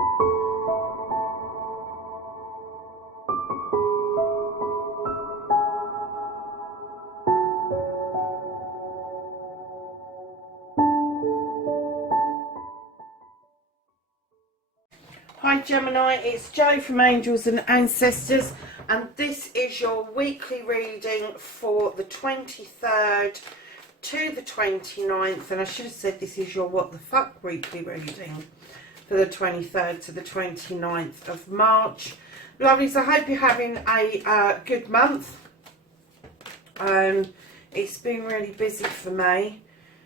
Hi Gemini, it's Jo from Angels and Ancestors, and this is your weekly reading for the 23rd to the 29th, and I should have said this is your what the fuck weekly reading for the 23rd to the 29th of March. Lovelies, I hope you're having a good month. It's been really busy for me,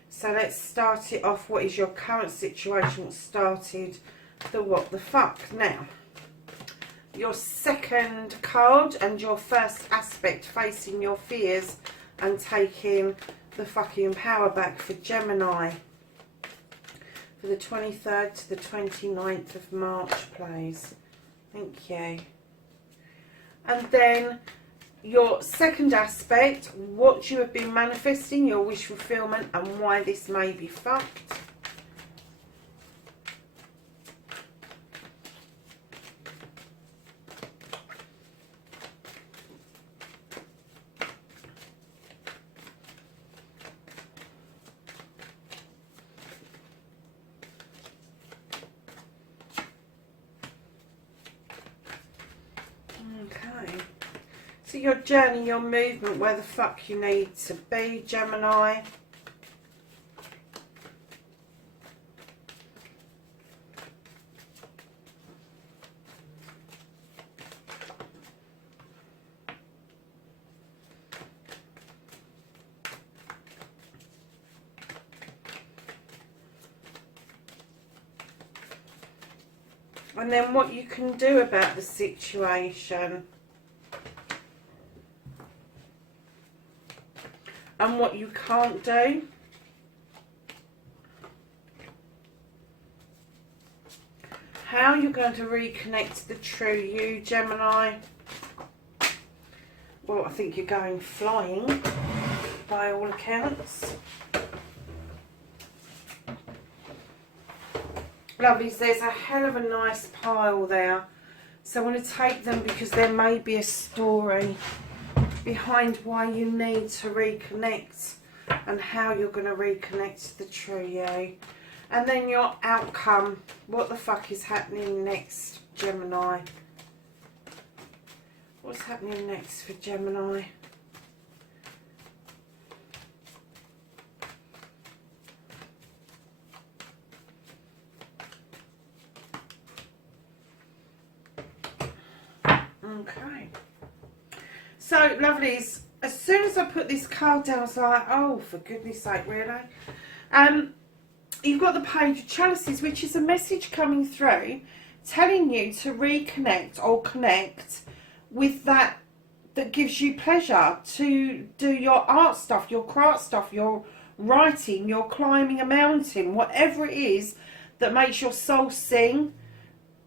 so let's start it off. What is your current situation? What started the what the fuck? Now, your second card and your first aspect, facing your fears and taking the fucking power back for Gemini for the 23rd to the 29th of March, please. Thank you. And then your second aspect, what you have been manifesting, your wish fulfillment, and why this may be fucked. Okay, so your journey, your movement, where the fuck you need to be, Gemini. And then what you can do about the situation. And what you can't do. How you're going to reconnect to the true you, Gemini. Well, I think you're going flying, by all accounts. Lovelies, there's a hell of a nice pile there. So I want to take them because there may be a story behind why you need to reconnect and how you're going to reconnect to the true you. And then your outcome. What the fuck is happening next, Gemini? What's happening next for Gemini? Okay. So, lovelies, as soon as I put this card down, I was like, oh, for goodness sake, really? You've got the Page of Chalices, which is a message coming through telling you to reconnect or connect with that gives you pleasure, to do your art stuff, your craft stuff, your writing, your climbing a mountain, whatever it is that makes your soul sing.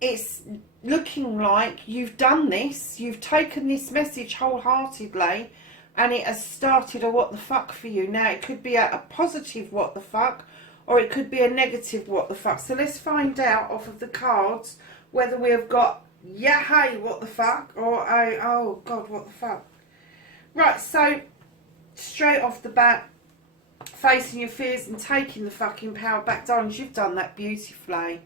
It's looking like you've done this, you've taken this message wholeheartedly, and it has started a what the fuck for you. Now, it could be a positive what the fuck, or it could be a negative what the fuck. So let's find out off of the cards whether we have got yeah, hey, what the fuck, or a oh god, what the fuck. Right, so straight off the bat, facing your fears and taking the fucking power back, darlings, you've done that beautifully.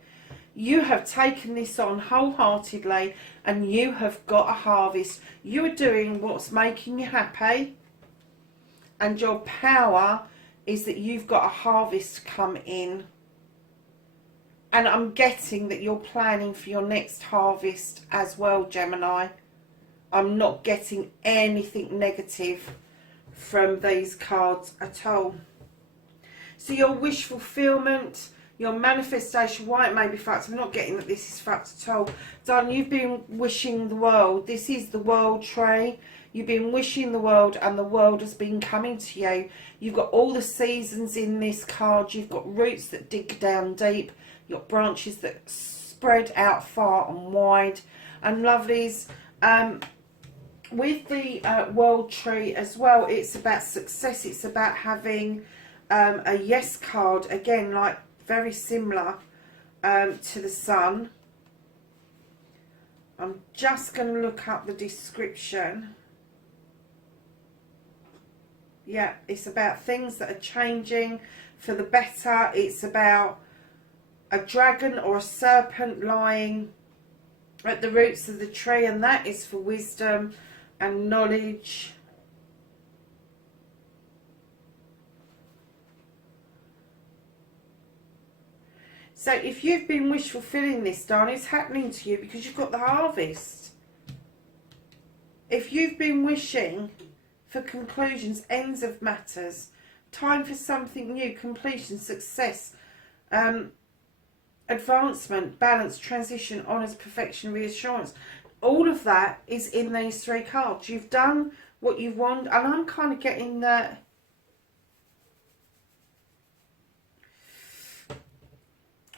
You have taken this on wholeheartedly and you have got a harvest. You are doing what's making you happy, and your power is that you've got a harvest come in. And I'm getting that you're planning for your next harvest as well, Gemini. I'm not getting anything negative from these cards at all. So your wish fulfillment, your manifestation, why it may be fact, I'm not getting that this is fact at all. Darling, you've been wishing the world. This is the world tree. You've been wishing the world and the world has been coming to you. You've got all the seasons in this card. You've got roots that dig down deep. You've got branches that spread out far and wide. And lovelies, with the world tree as well, it's about success. It's about having a yes card. Again, like very similar to the sun. I'm just going to look up the description. Yeah, it's about things that are changing for the better. It's about a dragon or a serpent lying at the roots of the tree, and that is for wisdom and knowledge. So if you've been wish fulfilling this, darling, it's happening to you because you've got the harvest. If you've been wishing for conclusions, ends of matters, time for something new, completion, success, advancement, balance, transition, honours, perfection, reassurance, all of that is in these three cards. You've done what you want, and I'm kind of getting that.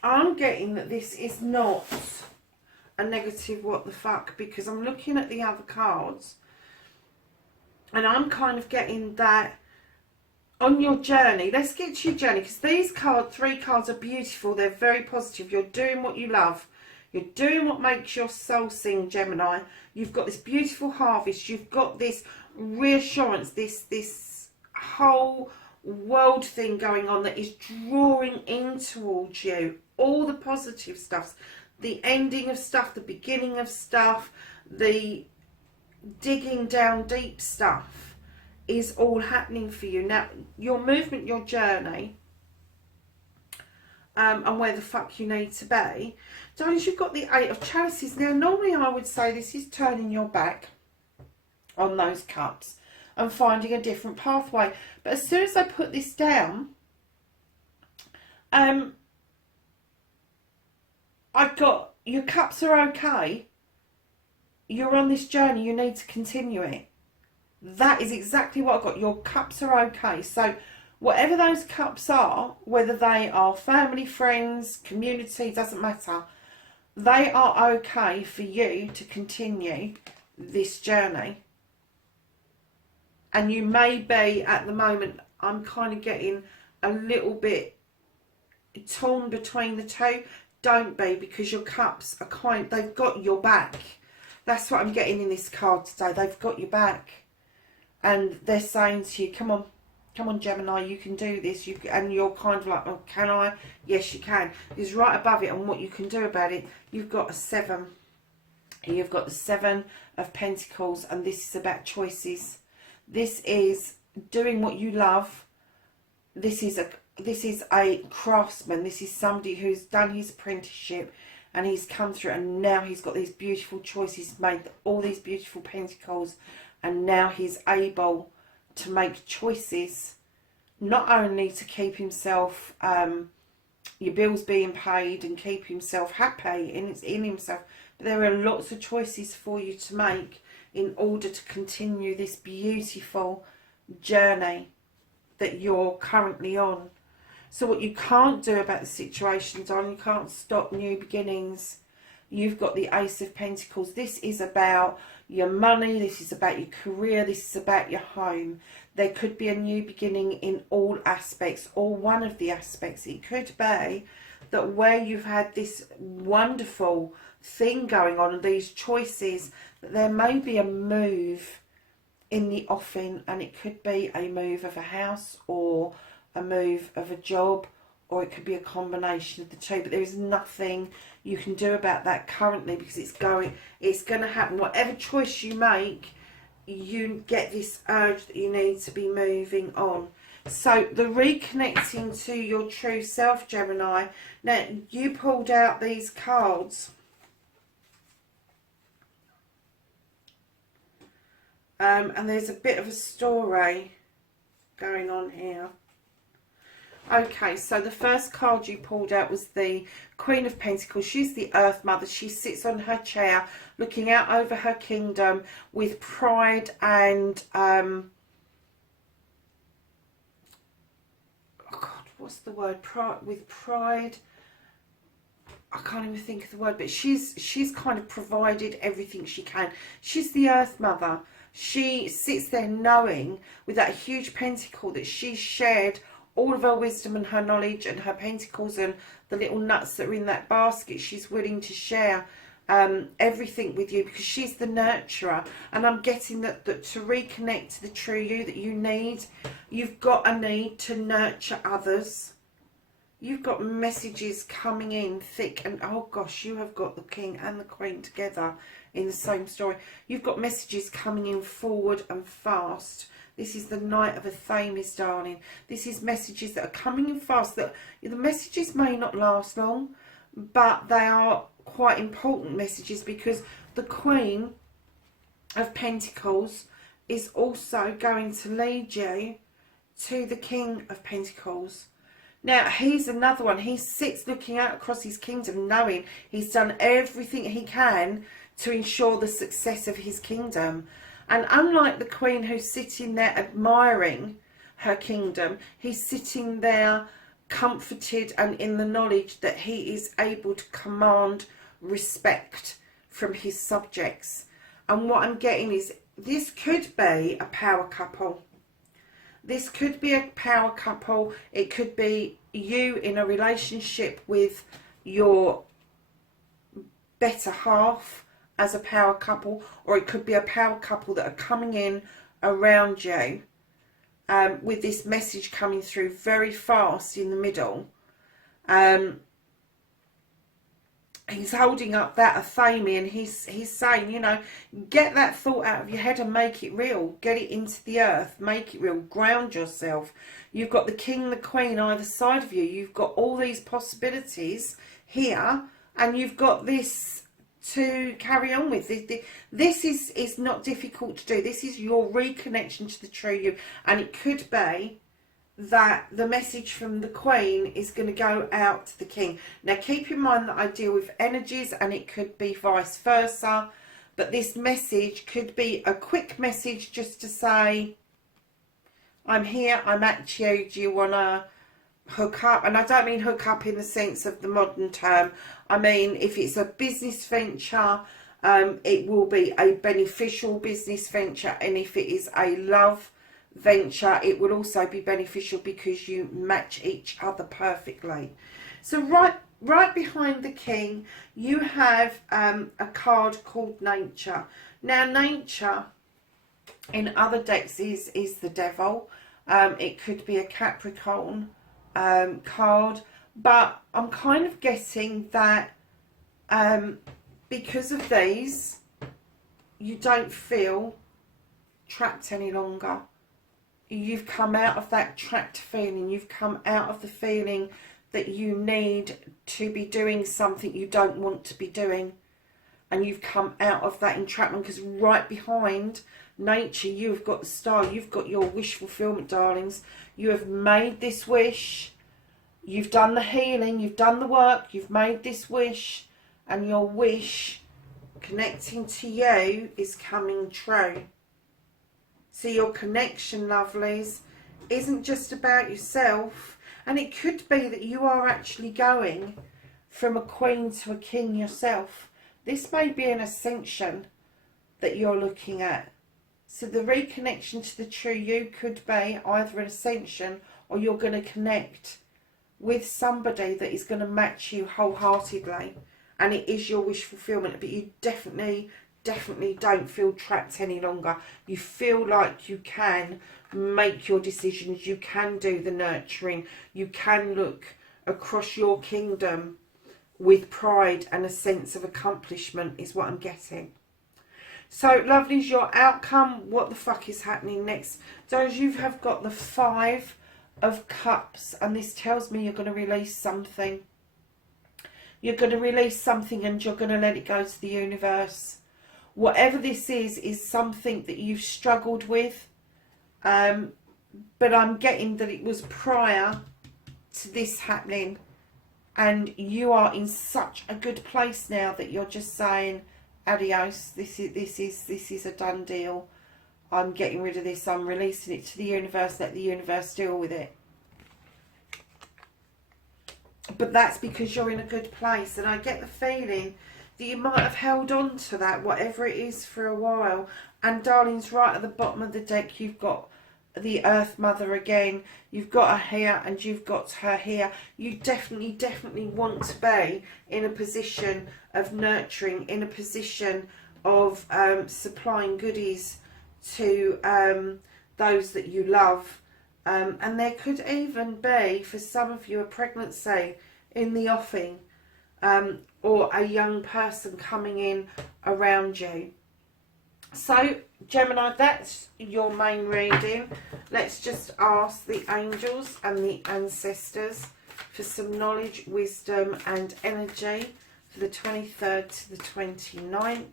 I'm getting that this is not a negative what the fuck, because I'm looking at the other cards and I'm kind of getting that on your journey. Let's get to your journey, because these three cards are beautiful. They're very positive. You're doing what you love. You're doing what makes your soul sing, Gemini. You've got this beautiful harvest. You've got this reassurance, this whole world thing going on that is drawing in towards you. All the positive stuff, the ending of stuff, the beginning of stuff, the digging down deep stuff is all happening for you. Now, your movement, your journey, and where the fuck you need to be. Darlings, you've got the Eight of Chalices. Now, normally I would say this is turning your back on those cups and finding a different pathway. But as soon as I put this down, I've got, your cups are okay. You're on this journey. You need to continue it. That is exactly what I've got. Your cups are okay. So whatever those cups are, whether they are family, friends, community, doesn't matter. They are okay for you to continue this journey. And you may be, at the moment, I'm kind of getting a little bit torn between the two. Don't be, because your cups are they've got your back. That's what I'm getting in this card today. They've got your back. And they're saying to you, come on, Gemini, you can do this. And you're kind of like, oh, can I? Yes, you can. Because right above it, and what you can do about it, you've got a 7. You've got the 7 of Pentacles, and this is about choices. This is doing what you love. This is a craftsman. This is somebody who's done his apprenticeship and he's come through, and now he's got these beautiful choices, made all these beautiful pentacles, and now he's able to make choices, not only to keep himself, your bills being paid and keep himself happy in himself, but there are lots of choices for you to make in order to continue this beautiful journey that you're currently on. So what you can't do about the situation, darling, you can't stop new beginnings. You've got the Ace of Pentacles. This is about your money. This is about your career. This is about your home. There could be a new beginning in all aspects, or one of the aspects. It could be that where you've had this wonderful thing going on and these choices, that there may be a move in the offing, and it could be a move of a house or a move of a job, or it could be a combination of the two. But there is nothing you can do about that currently, because it's going to happen. Whatever choice you make, you get this urge that you need to be moving on. So the reconnecting to your true self, Gemini. Now, you pulled out these cards. And there's a bit of a story going on here. Okay, so the first card you pulled out was the Queen of Pentacles. She's the Earth Mother. She sits on her chair looking out over her kingdom with pride and oh God, what's the word? With pride. I can't even think of the word, but she's kind of provided everything she can. She's the Earth Mother. She sits there knowing with that huge pentacle that she's shared all of her wisdom and her knowledge and her pentacles and the little nuts that are in that basket. She's willing to share everything with you, because she's the nurturer. And I'm getting that to reconnect to the true you that you've got a need to nurture others. You've got messages coming in thick, and oh gosh, you have got the king and the queen together in the same story. You've got messages coming in forward and fast. This is the Knight of Athames, darling. This is messages that are coming in fast. That the messages may not last long, but they are quite important messages, because the Queen of Pentacles is also going to lead you to the King of Pentacles. Now, he's another one. He sits looking out across his kingdom, knowing he's done everything he can to ensure the success of his kingdom. And unlike the Queen, who's sitting there admiring her kingdom, he's sitting there comforted and in the knowledge that he is able to command respect from his subjects. And what I'm getting is, this could be a power couple. This could be a power couple. It could be you in a relationship with your better half as a power couple, or it could be a power couple that are coming in around you with this message coming through very fast in the middle. He's holding up that Athame, and he's saying, you know, get that thought out of your head and make it real. Get it into the earth. Make it real. Ground yourself. You've got the king, the queen either side of you. You've got all these possibilities here, and you've got this to carry on with. This is not difficult to do. This is your reconnection to the true you, and it could be that the message from the Queen is going to go out to the King. Now keep in mind that I deal with energies, and it could be vice versa, but this message could be a quick message just to say, I'm here, I'm at you, do you want to hook up? And I don't mean hook up in the sense of the modern term. I mean, if it's a business venture, it will be a beneficial business venture, and if it is a love venture, it will also be beneficial because you match each other perfectly. So right behind the king, you have a card called Nature. Now Nature in other decks is the devil. It could be a Capricorn card, but I'm kind of getting that because of these, you don't feel trapped any longer. You've come out of that trapped feeling. You've come out of the feeling that you need to be doing something you don't want to be doing. And you've come out of that entrapment, because right behind Nature, you've got the star. You've got your wish fulfillment, darlings. You have made this wish. You've done the healing. You've done the work. You've made this wish. And your wish connecting to you is coming true. So your connection, lovelies, isn't just about yourself. And it could be that you are actually going from a queen to a king yourself. This may be an ascension that you're looking at. So the reconnection to the true you could be either an ascension, or you're going to connect with somebody that is going to match you wholeheartedly. And it is your wish fulfillment. But you definitely don't feel trapped any longer. You feel like you can make your decisions. You can do the nurturing. You can look across your kingdom with pride and a sense of accomplishment is what I'm getting. So, lovelies, your outcome, what the fuck is happening next? Those you have got the 5 of Cups, and this tells me you're going to release something. You're going to release something, and you're going to let it go to the universe. Whatever this is something that you've struggled with. But I'm getting that it was prior to this happening. And you are in such a good place now that you're just saying, adios, this is a done deal. I'm getting rid of this. I'm releasing it to the universe. Let the universe deal with it. But that's because you're in a good place. And I get the feeling that you might have held on to that, whatever it is, for a while. And darlings, right at the bottom of the deck, you've got the Earth Mother again. You've got her here and you've got her here. You definitely want to be in a position of nurturing, in a position of supplying goodies to those that you love. And there could even be, for some of you, a pregnancy in the offing, or a young person coming in around you. So, Gemini, that's your main reading. Let's just ask the angels and the ancestors for some knowledge, wisdom and energy for the 23rd to the 29th.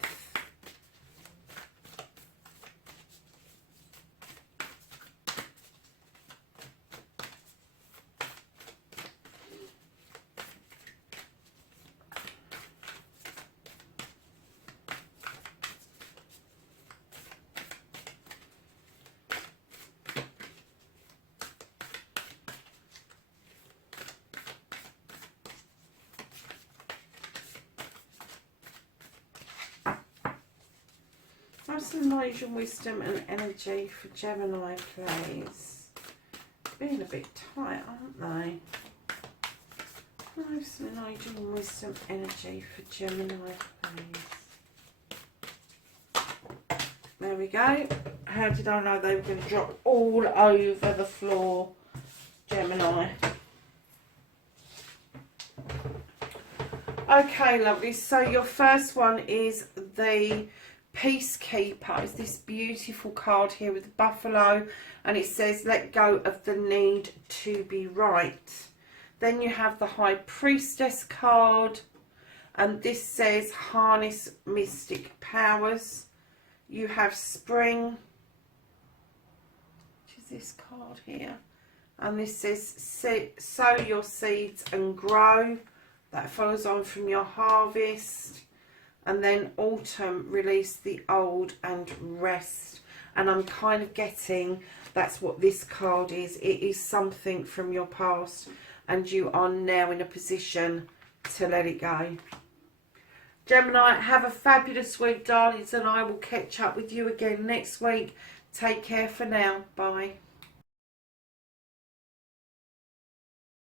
Have some knowledge and wisdom and energy for Gemini, please. Being a bit tight, aren't they? Have some knowledge and wisdom energy for Gemini, please. There we go. How did I know they were going to drop all over the floor, Gemini? Okay, lovely. So your first one is the Peacekeeper. Is this beautiful card here with the buffalo, and it says let go of the need to be right. Then you have the High Priestess card, and this says harness mystic powers. You have Spring, which is this card here, and this says sow your seeds and grow. That follows on from your harvest. And then Autumn, release the old and rest. And I'm kind of getting that's what this card is. It is something from your past and you are now in a position to let it go. Gemini, have a fabulous week, darlings, and I will catch up with you again next week. Take care for now. Bye.